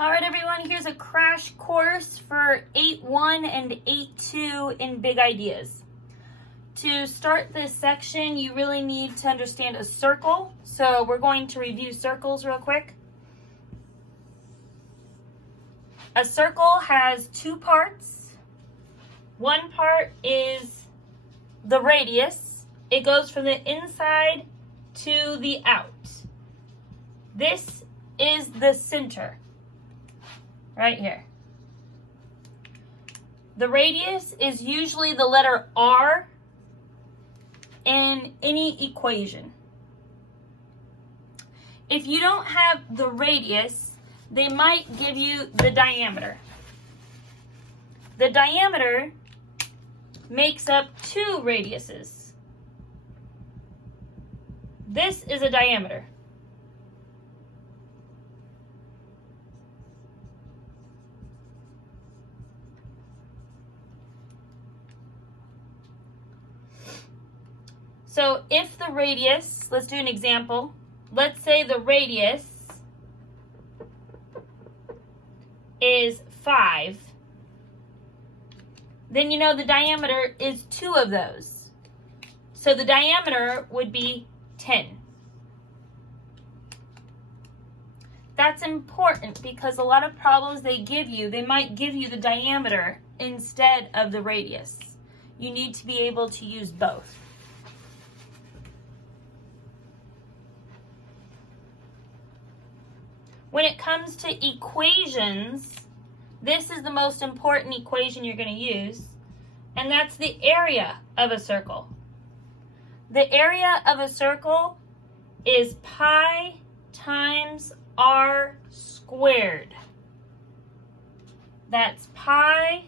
All right, everyone, here's a crash course for 8.1 and 8.2 in big ideas. To start this section, you really need to understand a circle. So we're going to review circles real quick. A circle has two parts. One part is the radius. It goes from the inside to the out. This is the center, right here. The radius is usually the letter R in any equation. If you don't have the radius, they might give you the diameter. The diameter makes up two radiuses. This is a diameter. So if the radius, let's do an example. Let's say the radius is 5. Then you know the diameter is 2 of those. So the diameter would be 10. That's important because a lot of problems they might give you the diameter instead of the radius. You need to be able to use both. When it comes to equations, this is the most important equation you're going to use, and that's the area of a circle. The area of a circle is pi times r squared. That's pi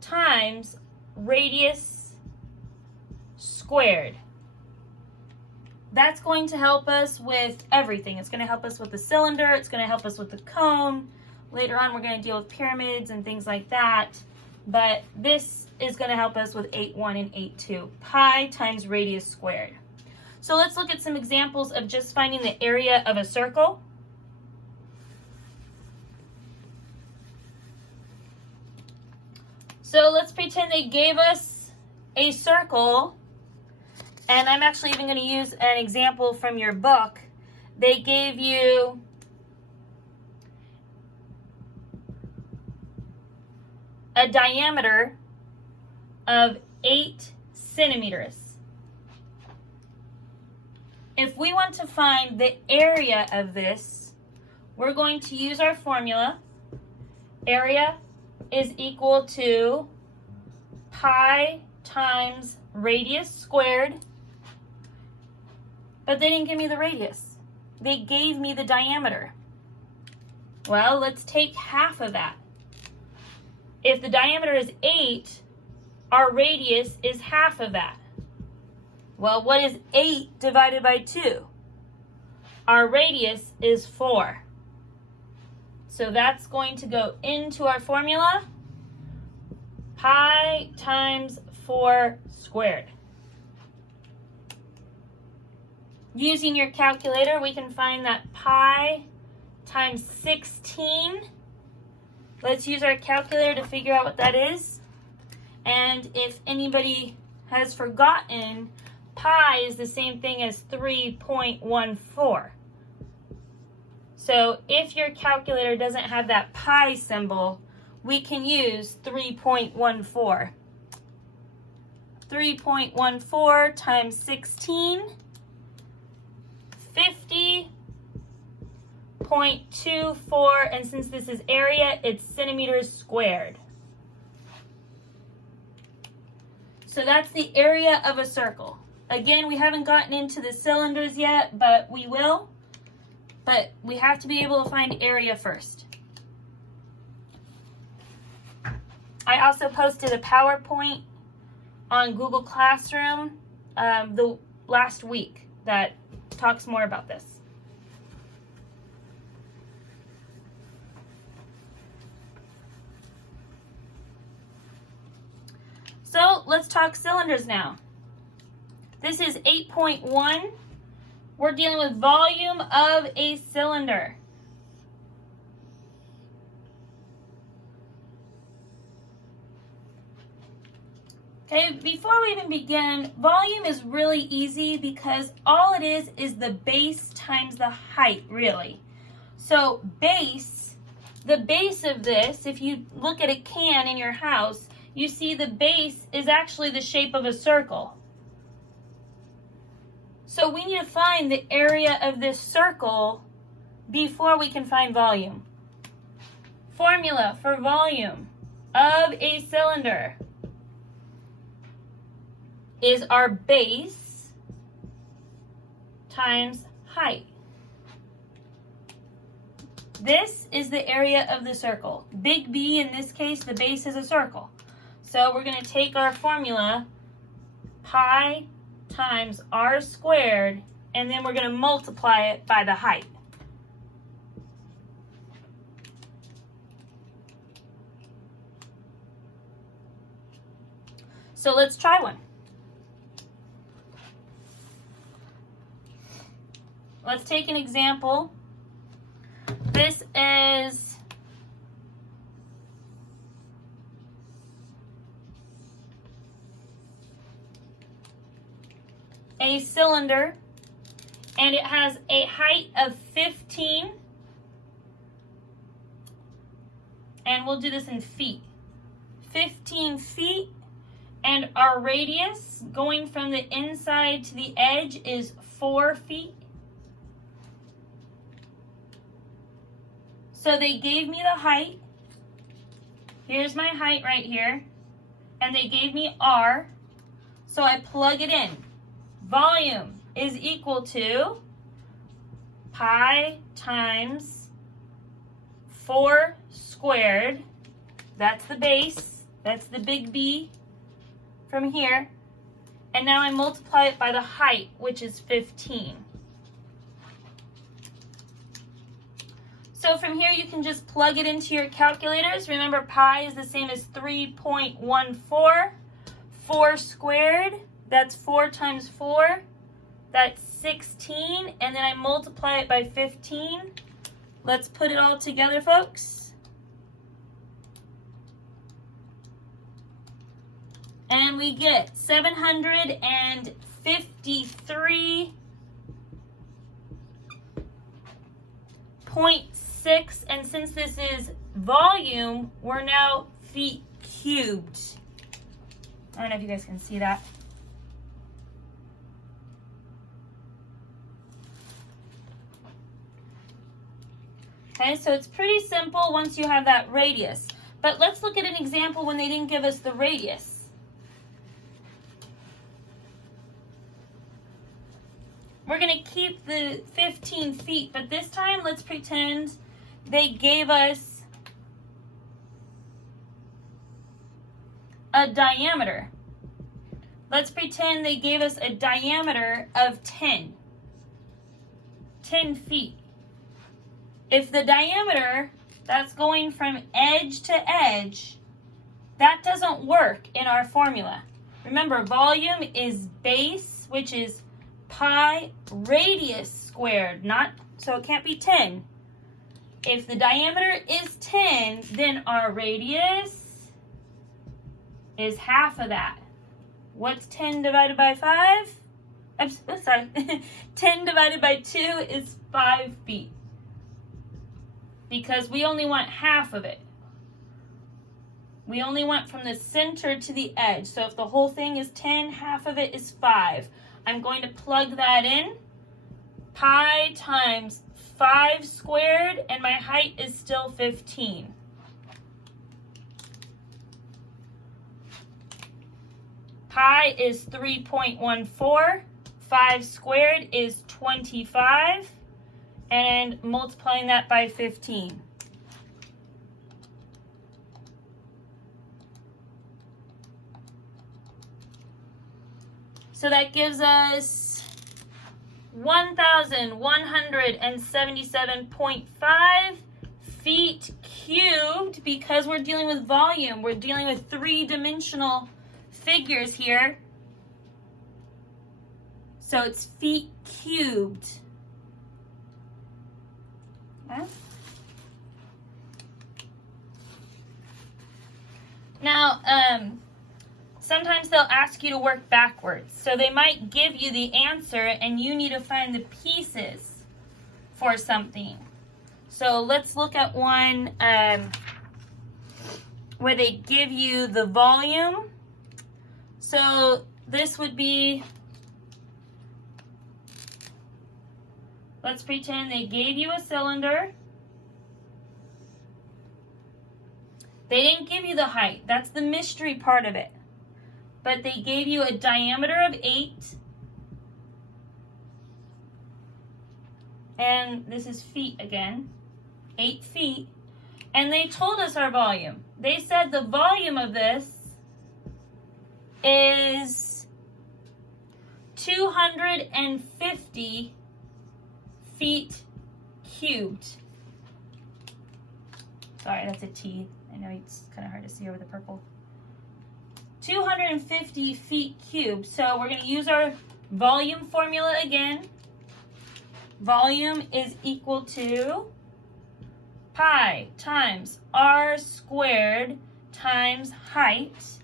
times radius squared. That's going to help us with everything. It's going to help us with the cylinder. It's going to help us with the cone. Later on, we're going to deal with pyramids and things like that. But this is going to help us with 8.1 and 8.2. Pi times radius squared. So let's look at some examples of just finding the area of a circle. So let's pretend they gave us a circle. And I'm actually even going to use an example from your book. They gave you a diameter of 8 centimeters. If we want to find the area of this, we're going to use our formula. Area is equal to pi times radius squared. But they didn't give me the radius. They gave me the diameter. Well, let's take half of that. If the diameter is 8, our radius is half of that. Well, what is 8 divided by 2? Our radius is 4. So that's going to go into our formula. Pi times 4 squared. Using your calculator, we can find that pi times 16. Let's use our calculator to figure out what that is. And if anybody has forgotten, pi is the same thing as 3.14. So if your calculator doesn't have that pi symbol, we can use 3.14. 3.14 times 16. 50.24, and since this is area, it's centimeters squared. So that's the area of a circle. Again, we haven't gotten into the cylinders yet, but we will. But we have to be able to find area first. I also posted a PowerPoint on Google Classroom the last week that talks more about this. So let's talk cylinders now. This is 8.1. We're dealing with volume of a cylinder. Okay, before we even begin, volume is really easy because all it is the base times the height, really. So base, the base of this, if you look at a can in your house, you see the base is actually the shape of a circle. So we need to find the area of this circle before we can find volume. Formula for volume of a cylinder is our base times height. This is the area of the circle. Big B, in this case, the base is a circle. So we're going to take our formula, pi times r squared, and then we're going to multiply it by the height. So let's try one. Let's take an example. This is a cylinder, and it has a height of 15, and we'll do this in feet. 15 feet, and our radius going from the inside to the edge is 4 feet. So they gave me the height. Here's my height right here. And they gave me R. So I plug it in. Volume is equal to pi times 4 squared. That's the base. That's the big B from here. And now I multiply it by the height, which is 15. So from here, you can just plug it into your calculators. Remember, pi is the same as 3.14. 4 squared, that's 4 times 4. That's 16. And then I multiply it by 15. Let's put it all together, folks. And we get 753.6, and since this is volume, we're now feet cubed. I don't know if you guys can see that. Okay, so it's pretty simple once you have that radius. But let's look at an example when they didn't give us the radius. We're going to keep the 15 feet, but this time let's pretend they gave us a diameter. Let's pretend they gave us a diameter of 10 feet. If the diameter, that's going from edge to edge, that doesn't work in our formula. Remember, volume is base, which is pi radius squared, so it can't be 10. If the diameter is 10, then our radius is half of that. What's 10 divided by 5? I'm sorry. 10 divided by 2 is 5 feet. Because we only want half of it. We only want from the center to the edge. So if the whole thing is 10, half of it is 5. I'm going to plug that in. Pi times 5 squared, and my height is still 15. Pi is 3.14. 5 squared is 25. And multiplying that by 15. So that gives us 1,177.5 feet cubed, because we're dealing with volume. We're dealing with three-dimensional figures here. So it's feet cubed. Okay. Now, sometimes they'll ask you to work backwards. So they might give you the answer and you need to find the pieces for something. So let's look at one where they give you the volume. So this would be, let's pretend they gave you a cylinder. They didn't give you the height. That's the mystery part of it. But they gave you a diameter of 8. And this is feet again. 8 feet. And they told us our volume. They said the volume of this is 250 feet cubed. Sorry, that's a T. I know it's kind of hard to see over the purple. 250 feet cubed. So we're going to use our volume formula again. Volume is equal to pi times r squared times height.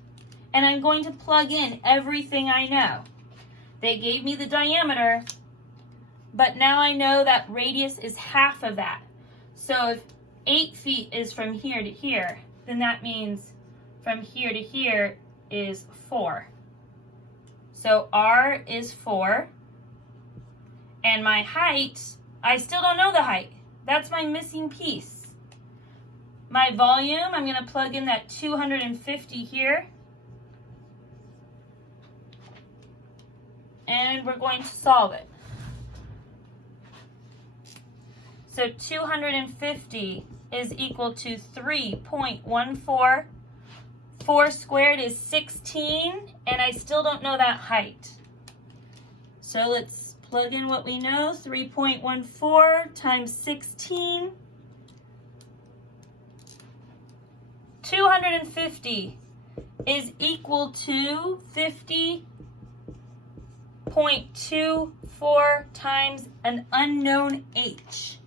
And I'm going to plug in everything I know. They gave me the diameter, but now I know that radius is half of that. So if 8 feet is from here to here, then that means from here to here is 4. So r is 4. And my height, I still don't know the height. That's my missing piece. My volume, I'm going to plug in that 250 here. And we're going to solve it. So 250 is equal to 3.14. 4 squared is 16, and I still don't know that height. So let's plug in what we know. 3.14 times 16. 250 is equal to 50.24 times an unknown h.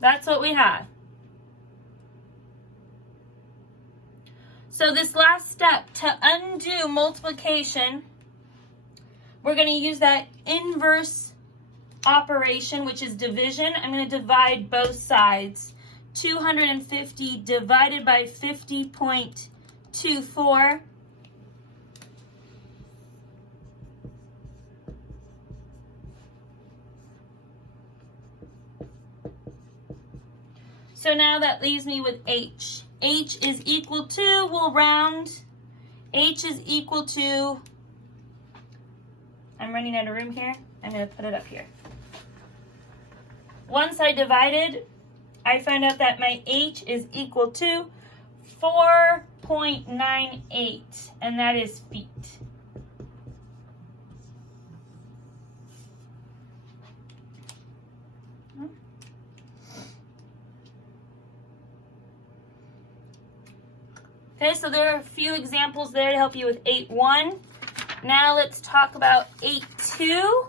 That's what we have. So this last step, to undo multiplication, we're going to use that inverse operation, which is division. I'm going to divide both sides. 250 divided by 50.24. So now that leaves me with h. H is equal to, we'll round, h is equal to, I'm running out of room here, I'm going to put it up here. Once I divided, I found out that my h is equal to 4.98, and that is feet. Okay, so there are a few examples there to help you with 8.1. Now let's talk about 8.2.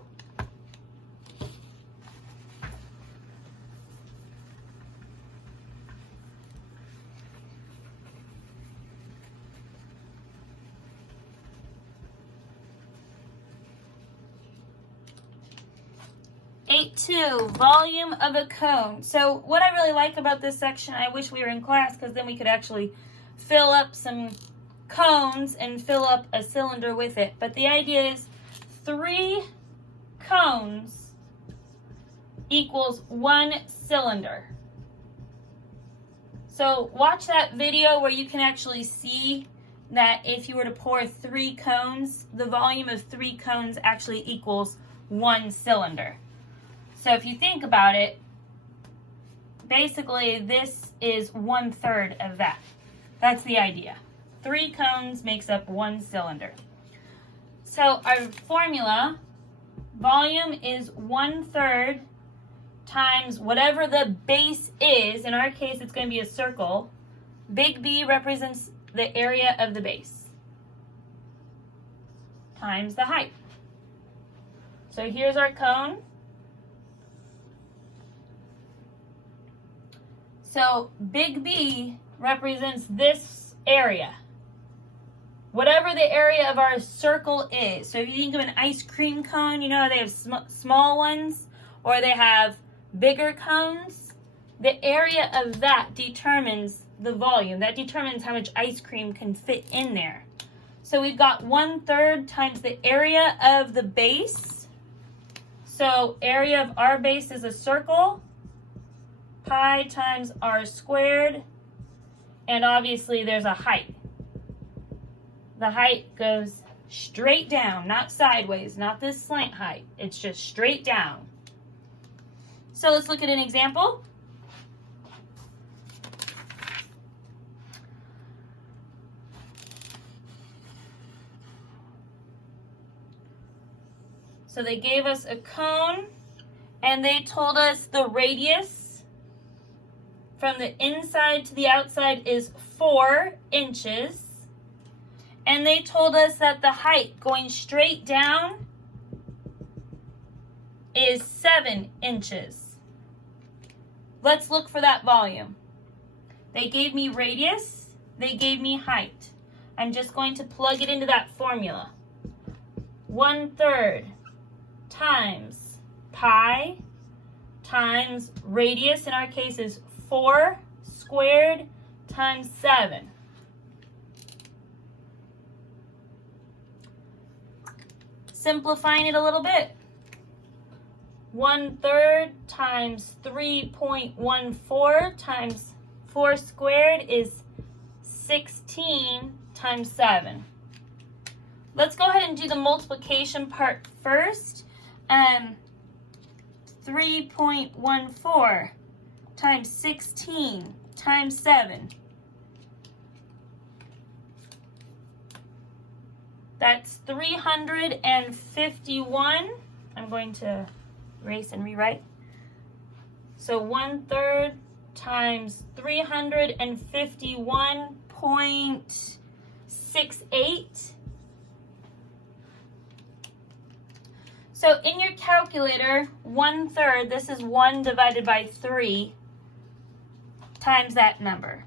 Volume of a cone. So what I really like about this section, I wish we were in class because then we could actually fill up some cones and fill up a cylinder with it. But the idea is 3 cones equals 1 cylinder. So watch that video where you can actually see that if you were to pour 3 cones, the volume of 3 cones actually equals 1 cylinder. So if you think about it, basically this is 1/3 of that. That's the idea. 3 cones makes up 1 cylinder. So our formula, volume is 1/3 times whatever the base is. In our case, it's going to be a circle. Big B represents the area of the base times the height. So here's our cone. So big B represents this area. whatever the area of our circle is. So if you think of an ice cream cone, you know how they have small ones or they have bigger cones? The area of that determines the volume. That determines how much ice cream can fit in there. So we've got 1/3 times the area of the base. So area of our base is a circle. Pi times r squared. And obviously there's a height. The height goes straight down, not sideways, not this slant height. It's just straight down. So let's look at an example. So they gave us a cone and they told us the radius from the inside to the outside is 4 inches. And they told us that the height going straight down is 7 inches. Let's look for that volume. They gave me radius, they gave me height. I'm just going to plug it into that formula. 1/3 times pi times radius, in our case is 4 squared times 7. Simplifying it a little bit. 1/3 times 3.14 times 4 squared is 16 times 7. Let's go ahead and do the multiplication part first. 3.14 times 16 times 7. That's 351. I'm going to erase and rewrite. So 1/3 times 351.68. So in your calculator, 1/3, this is 1 divided by 3 times that number.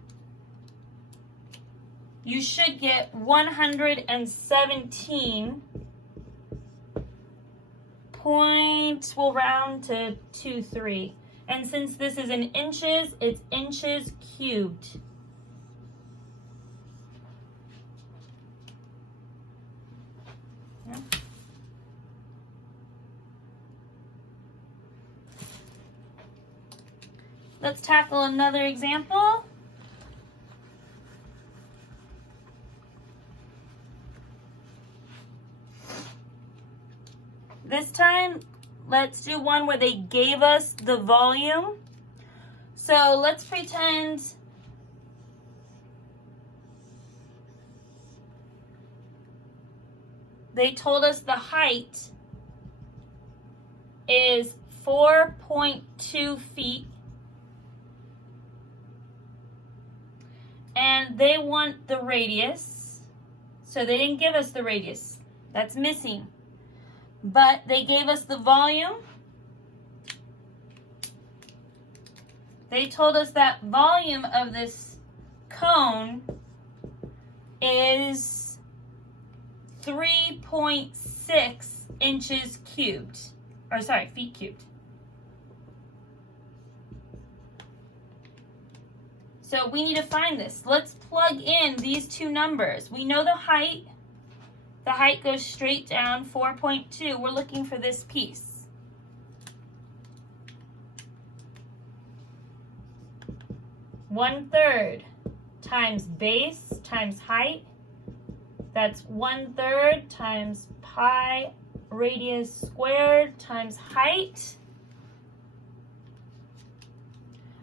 You should get 117 point, we'll round to 23. And since this is in inches, it's inches cubed. Yeah. Let's tackle another example. This time, let's do one where they gave us the volume. So let's pretend they told us the height is 4.2 feet. And they want the radius. So they didn't give us the radius. That's missing. But they gave us the volume. They told us that volume of this cone is 3.6 inches cubed. Or sorry, feet cubed. So we need to find this. Let's plug in these two numbers. We know the height. The height goes straight down, 4.2. We're looking for this piece. One-third times base times height. That's 1/3 times pi radius squared times height.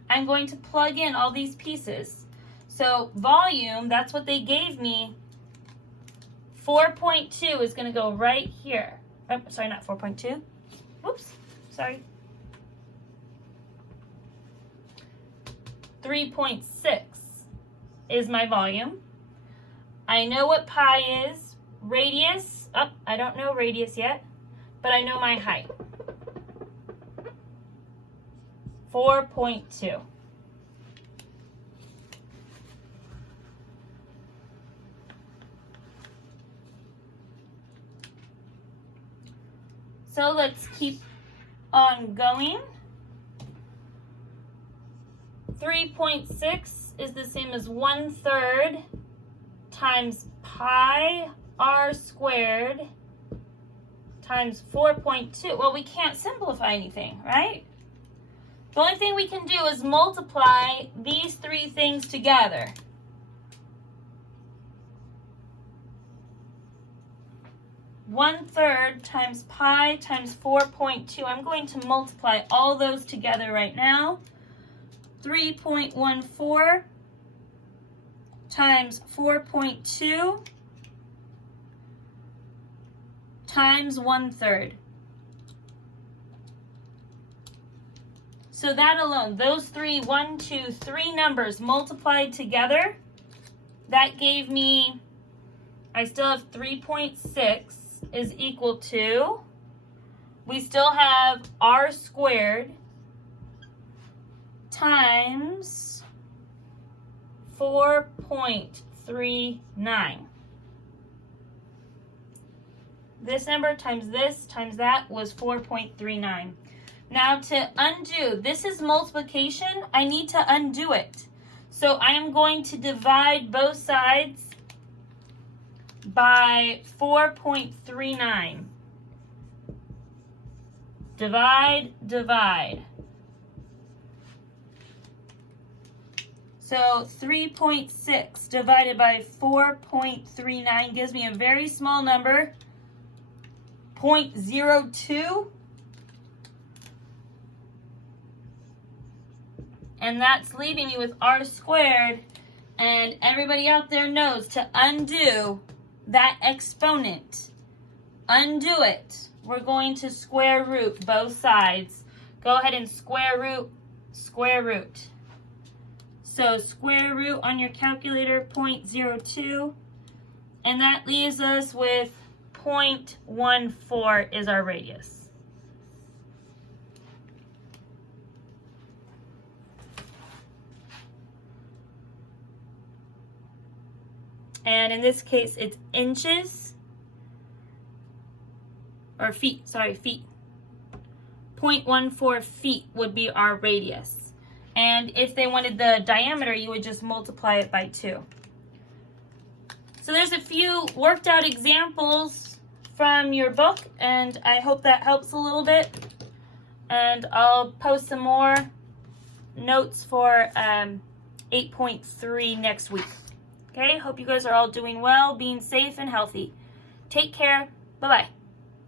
I'm going to plug in all these pieces. So volume, that's what they gave me. 4.2 is going to go right here. Oh, sorry, not 4.2. Whoops, sorry. 3.6 is my volume. I know what pi is. Radius, oh, I don't know radius yet, but I know my height. 4.2. So let's keep on going. 3.6 is the same as 1/3 times pi r squared times 4.2. Well, we can't simplify anything, right? The only thing we can do is multiply these three things together. One-third times pi times 4.2. I'm going to multiply all those together right now. 3.14 times 4.2 times 1/3. So that alone, those three, 1, 2, 3 numbers multiplied together, that gave me, I still have 3.6 is equal to, we still have r squared times 4.39. This number times this times that was 4.39. Now to undo, this is multiplication. I need to undo it. So I am going to divide both sides by 4.39. Divide, divide. So 3.6 divided by 4.39 gives me a very small number, 0.02. And that's leaving me with r squared. And everybody out there knows to undo that exponent. Undo it. We're going to square root both sides. Go ahead and square root, square root. So square root on your calculator, 0.02. And that leaves us with 0.14 is our radius. And in this case, it's inches, or feet, sorry, feet. 0.14 feet would be our radius. And if they wanted the diameter, you would just multiply it by 2. So there's a few worked out examples from your book, and I hope that helps a little bit. And I'll post some more notes for 8.3 next week. Okay, hope you guys are all doing well, being safe and healthy. Take care. Bye-bye.